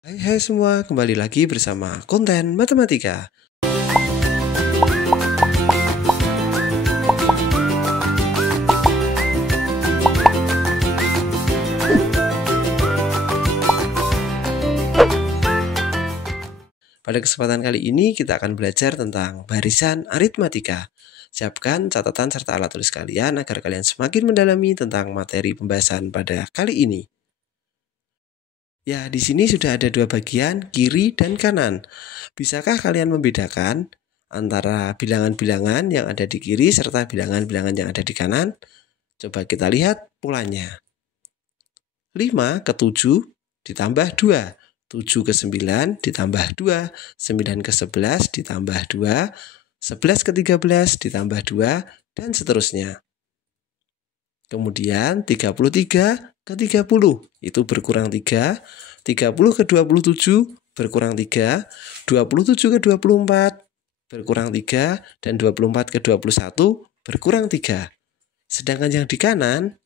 Hai semua, kembali lagi bersama konten matematika. Pada kesempatan kali ini kita akan belajar tentang barisan aritmatika. Siapkan catatan serta alat tulis kalian agar kalian semakin mendalami tentang materi pembahasan pada kali ini. Ya, di sini sudah ada dua bagian, kiri dan kanan. Bisakah kalian membedakan antara bilangan-bilangan yang ada di kiri serta bilangan-bilangan yang ada di kanan? Coba kita lihat polanya. 5 ke 7 ditambah 2. 7 ke 9 ditambah 2. 9 ke 11 ditambah 2. 11 ke 13 ditambah 2. Dan seterusnya. Kemudian 33 ke 30 itu berkurang 3, 30 ke 27 berkurang 3, 27 ke 24 berkurang 3, dan 24 ke 21 berkurang 3. Sedangkan yang di kanan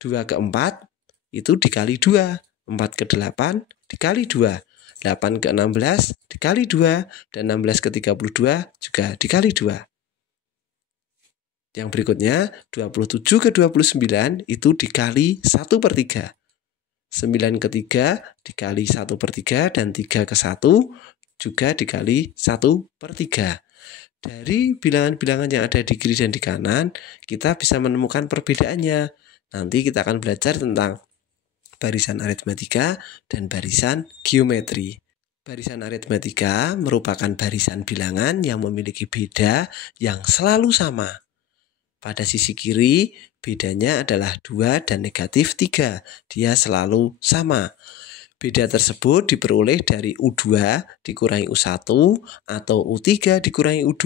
2 ke 4 itu dikali 2, 4 ke 8 dikali 2, 8 ke 16 dikali 2, dan 16 ke 32 juga dikali 2. Yang berikutnya 27 ke 29 itu dikali 1 per 3. 9 ke 3 dikali 1 per 3 dan 3 ke 1 juga dikali 1 per 3. Dari bilangan-bilangan yang ada di kiri dan di kanan, kita bisa menemukan perbedaannya. Nanti kita akan belajar tentang barisan aritmatika dan barisan geometri. Barisan aritmatika merupakan barisan bilangan yang memiliki beda yang selalu sama. Pada sisi kiri, bedanya adalah 2 dan negatif 3. Dia selalu sama. Beda tersebut diperoleh dari U2 dikurangi U1, atau U3 dikurangi U2,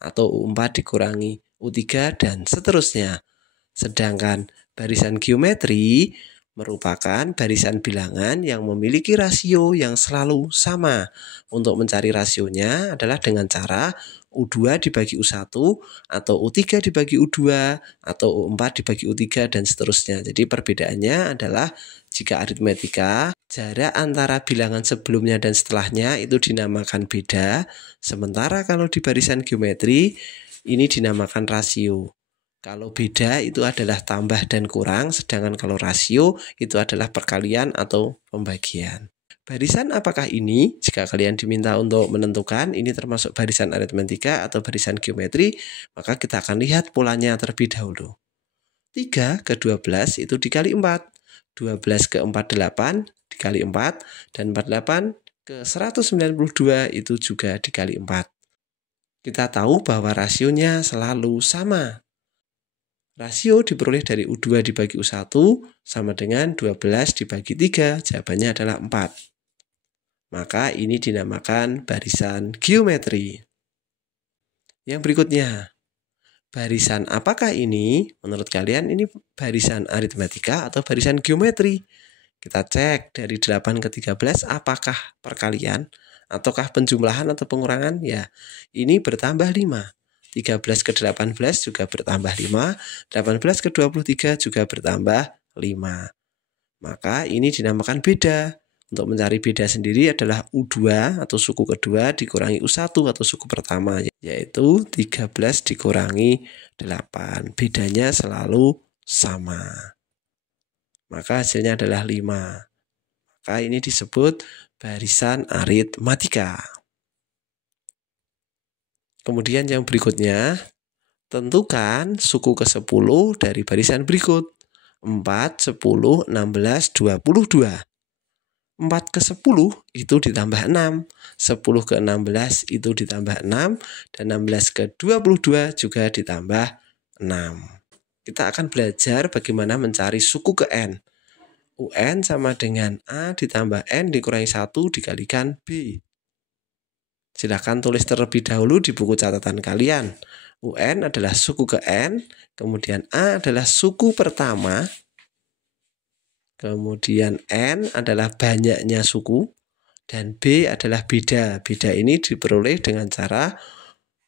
atau U4 dikurangi U3, dan seterusnya. Sedangkan barisan geometri merupakan barisan bilangan yang memiliki rasio yang selalu sama. Untuk mencari rasionya adalah dengan cara U2 dibagi U1, atau U3 dibagi U2, atau U4 dibagi U3, dan seterusnya. Jadi perbedaannya adalah jika aritmatika, jarak antara bilangan sebelumnya dan setelahnya itu dinamakan beda, sementara kalau di barisan geometri ini dinamakan rasio. Kalau beda itu adalah tambah dan kurang, sedangkan kalau rasio itu adalah perkalian atau pembagian. Barisan apakah ini? Jika kalian diminta untuk menentukan ini termasuk barisan aritmatika atau barisan geometri, maka kita akan lihat polanya terlebih dahulu. 3 ke 12 itu dikali 4. 12 ke 48 dikali 4. Dan 48 ke 192 itu juga dikali 4. Kita tahu bahwa rasionya selalu sama. Rasio diperoleh dari U2 dibagi U1 sama dengan 12 dibagi 3, jawabannya adalah 4. Maka ini dinamakan barisan geometri. Yang berikutnya, barisan apakah ini? Menurut kalian ini barisan aritmatika atau barisan geometri? Kita cek dari 8 ke 13 apakah perkalian, ataukah penjumlahan atau pengurangan? Ya, ini bertambah 5. 13 ke 18 juga bertambah 5, 18 ke 23 juga bertambah 5. Maka ini dinamakan beda. Untuk mencari beda sendiri adalah U2 atau suku kedua dikurangi U1 atau suku pertama, yaitu 13 dikurangi 8. Bedanya selalu sama. Maka hasilnya adalah 5. Maka ini disebut barisan aritmatika. Kemudian yang berikutnya, tentukan suku ke-10 dari barisan berikut. 4, 10, 16, 22. 4 ke 10 itu ditambah 6. 10 ke 16 itu ditambah 6. Dan 16 ke 22 juga ditambah 6. Kita akan belajar bagaimana mencari suku ke N. UN sama dengan A ditambah N dikurangi 1 dikalikan B. Silakan tulis terlebih dahulu di buku catatan kalian. UN adalah suku ke N, kemudian A adalah suku pertama, kemudian N adalah banyaknya suku, dan B adalah beda. Beda ini diperoleh dengan cara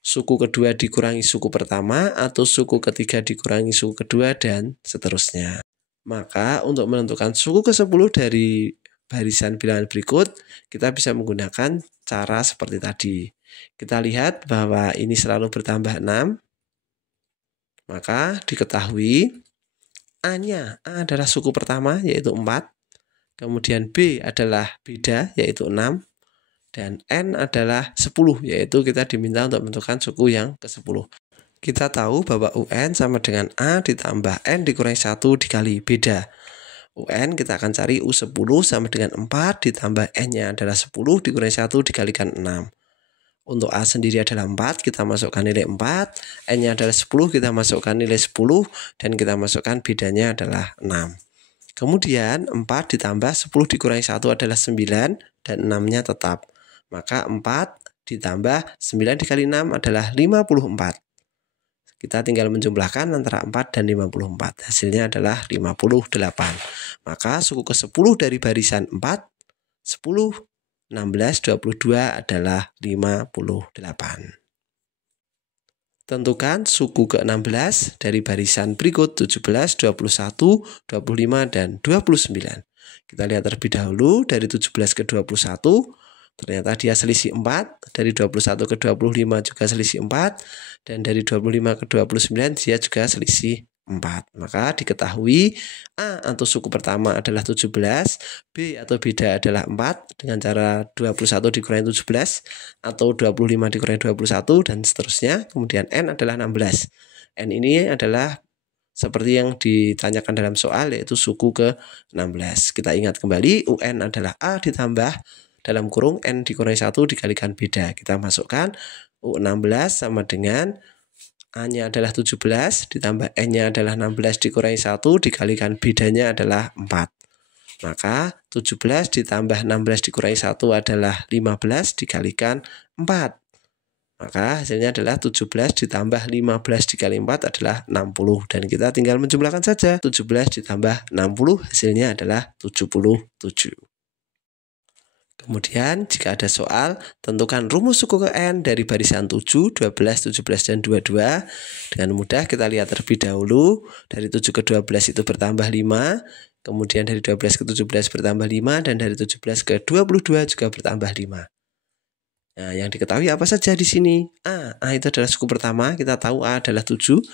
suku kedua dikurangi suku pertama, atau suku ketiga dikurangi suku kedua, dan seterusnya. Maka untuk menentukan suku ke-10 dari barisan bilangan berikut, kita bisa menggunakan cara seperti tadi. Kita lihat bahwa ini selalu bertambah 6, maka diketahui A-nya, A adalah suku pertama yaitu 4, kemudian B adalah beda yaitu 6, dan N adalah 10, yaitu kita diminta untuk menentukan suku yang ke-10. Kita tahu bahwa UN sama dengan A ditambah N dikurangi 1 dikali beda. UN kita akan cari U10 sama dengan 4 ditambah N-nya adalah 10 dikurangi 1 dikalikan 6. Untuk A sendiri adalah 4, kita masukkan nilai 4, N-nya adalah 10, kita masukkan nilai 10, dan kita masukkan bedanya adalah 6. Kemudian 4 ditambah 10 dikurangi 1 adalah 9, dan 6-nya tetap. Maka 4 ditambah 9 dikali 6 adalah 54. Kita tinggal menjumlahkan antara 4 dan 54. Hasilnya adalah 58. Maka suku ke-10 dari barisan 4, 10, 16, 22 adalah 58. Tentukan suku ke-16 dari barisan berikut 17, 21, 25, dan 29. Kita lihat terlebih dahulu dari 17 ke 21. Ternyata dia selisih 4, dari 21 ke 25 juga selisih 4, dan dari 25 ke 29 dia juga selisih 4. Maka diketahui A atau suku pertama adalah 17, B atau beda adalah 4 dengan cara 21 dikurangi 17, atau 25 dikurangi 21, dan seterusnya. Kemudian N adalah 16. N ini adalah seperti yang ditanyakan dalam soal, yaitu suku ke-16. Kita ingat kembali, UN adalah A ditambah dalam kurung N dikurangi 1 dikalikan beda. Kita masukkan U16 sama dengan A-nya adalah 17 ditambah N-nya adalah 16 dikurangi 1 dikalikan bedanya adalah 4. Maka 17 ditambah 16 dikurangi 1 adalah 15 dikalikan 4. Maka hasilnya adalah 17 ditambah 15 dikali 4 adalah 60. Dan kita tinggal menjumlahkan saja. 17 ditambah 60 hasilnya adalah 77. Kemudian jika ada soal, tentukan rumus suku ke N dari barisan 7, 12, 17, dan 22. Dengan mudah kita lihat terlebih dahulu, dari 7 ke 12 itu bertambah 5, kemudian dari 12 ke 17 bertambah 5, dan dari 17 ke 22 juga bertambah 5. Nah, yang diketahui apa saja di sini? A itu adalah suku pertama, kita tahu A adalah 7.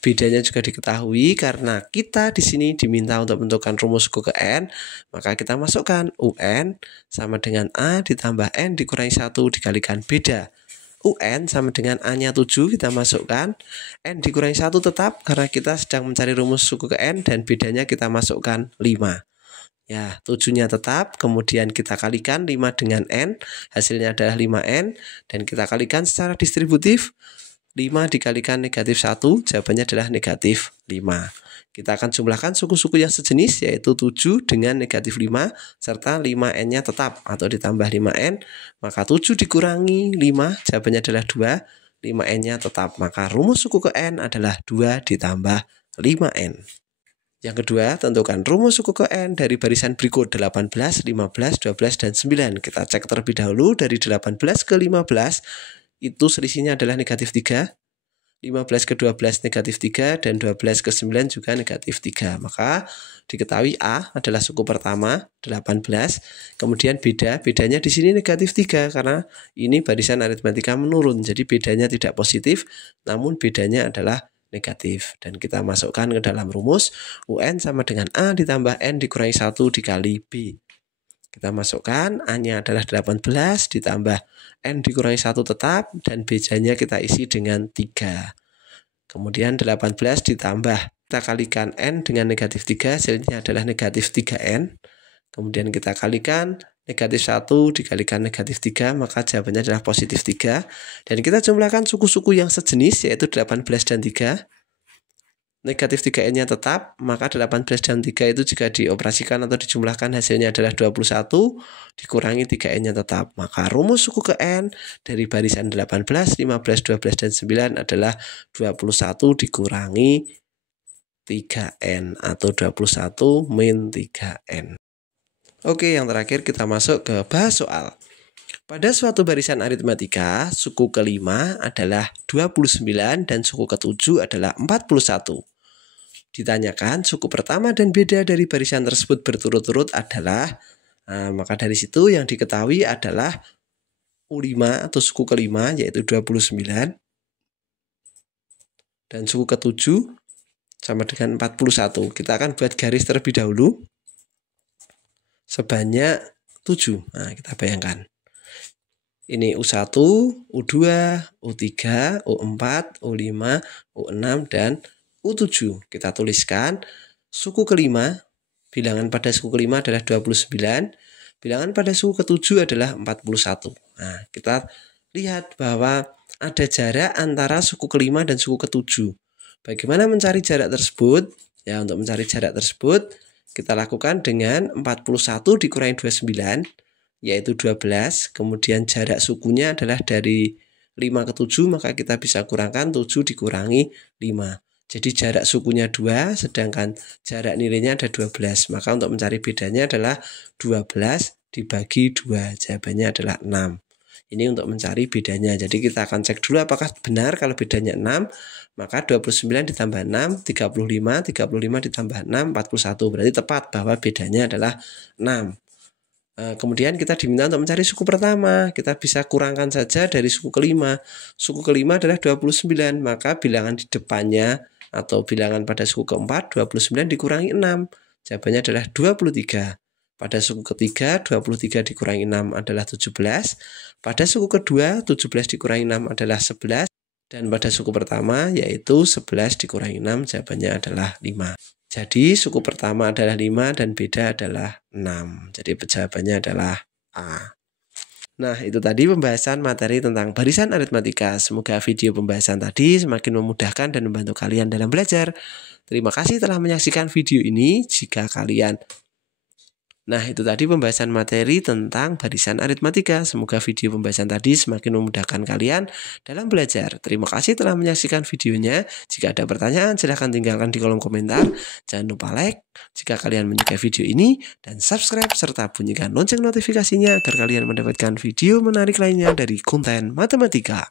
Bedanya juga diketahui karena kita di sini diminta untuk menentukan rumus suku ke N, maka kita masukkan UN sama dengan A ditambah N dikurangi 1 dikalikan beda. UN sama dengan A-nya 7, kita masukkan, N dikurangi 1 tetap karena kita sedang mencari rumus suku ke N, dan bedanya kita masukkan 5. Ya, 7-nya tetap, kemudian kita kalikan 5 dengan N, hasilnya adalah 5N, dan kita kalikan secara distributif. 5 dikalikan negatif 1, jawabannya adalah negatif 5. Kita akan jumlahkan suku-suku yang sejenis, yaitu 7 dengan negatif 5, serta 5N-nya tetap atau ditambah 5N. Maka 7 dikurangi 5, jawabannya adalah 2, 5N-nya tetap. Maka rumus suku ke N adalah 2 ditambah 5N. Yang kedua, tentukan rumus suku ke N dari barisan berikut 18, 15, 12, dan 9. Kita cek terlebih dahulu dari 18 ke 15, itu selisihnya adalah negatif 3, 15 ke 12 negatif 3, dan 12 ke 9 juga negatif 3. Maka diketahui A adalah suku pertama 18, kemudian bedanya di sini negatif 3 karena ini barisan aritmatika menurun, jadi bedanya tidak positif, namun bedanya adalah negatif. Dan kita masukkan ke dalam rumus, UN sama dengan A ditambah N dikurangi 1 dikali B. Kita masukkan, A-nya adalah 18 ditambah N dikurangi 1 tetap, dan B-nya kita isi dengan 3. Kemudian 18 ditambah, kita kalikan N dengan negatif 3, hasilnya adalah negatif 3N. Kemudian kita kalikan negatif 1 dikalikan negatif 3, maka jawabannya adalah positif 3. Dan kita jumlahkan suku-suku yang sejenis, yaitu 18 dan 3. Negatif 3N-nya tetap, maka 18 dan 3 itu jika dioperasikan atau dijumlahkan hasilnya adalah 21, dikurangi 3N-nya tetap. Maka rumus suku ke N dari barisan 18, 15, 12, dan 9 adalah 21 dikurangi 3N atau 21 min 3N. Oke, yang terakhir kita masuk ke bahas soal. Pada suatu barisan aritmatika, suku kelima adalah 29 dan suku ketujuh adalah 41. Ditanyakan suku pertama dan beda dari barisan tersebut berturut-turut adalah, Nah, maka dari situ yang diketahui adalah U5 atau suku kelima yaitu 29 dan suku ke-7 sama dengan 41. Kita akan buat garis terlebih dahulu sebanyak 7. Nah, kita bayangkan. Ini U1, U2, U3, U4, U5, U6, dan U7. Kita tuliskan suku kelima, bilangan pada suku kelima adalah 29, bilangan pada suku ke-7 adalah 41. Nah, kita lihat bahwa ada jarak antara suku kelima dan suku ke-7. Bagaimana mencari jarak tersebut? Ya, untuk mencari jarak tersebut, kita lakukan dengan 41 dikurangi 29, yaitu 12. Kemudian jarak sukunya adalah dari 5 ke 7, maka kita bisa kurangkan 7 dikurangi 5. Jadi jarak sukunya 2, sedangkan jarak nilainya ada 12. Maka untuk mencari bedanya adalah 12 dibagi 2. Jawabannya adalah 6. Ini untuk mencari bedanya. Jadi kita akan cek dulu apakah benar kalau bedanya 6. Maka 29 ditambah 6, 35. 35 ditambah 6, 41. Berarti tepat bahwa bedanya adalah 6. Kemudian kita diminta untuk mencari suku pertama. Kita bisa kurangkan saja dari suku kelima. Suku kelima adalah 29. Maka bilangan di depannya atau bilangan pada suku keempat 29 dikurangi 6. Jawabannya adalah 23. Pada suku ketiga 23 dikurangi 6 adalah 17. Pada suku kedua 17 dikurangi 6 adalah 11. Dan pada suku pertama yaitu 11 dikurangi 6 jawabannya adalah 5. Jadi suku pertama adalah 5 dan beda adalah 6. Jadi jawabannya adalah A. Nah, itu tadi pembahasan materi tentang barisan aritmatika. Semoga video pembahasan tadi semakin memudahkan dan membantu kalian dalam belajar. Terima kasih telah menyaksikan video ini. Nah, itu tadi pembahasan materi tentang barisan aritmatika. Semoga video pembahasan tadi semakin memudahkan kalian dalam belajar. Terima kasih telah menyaksikan videonya. Jika ada pertanyaan, silahkan tinggalkan di kolom komentar. Jangan lupa like jika kalian menyukai video ini, dan subscribe serta bunyikan lonceng notifikasinya agar kalian mendapatkan video menarik lainnya dari konten matematika.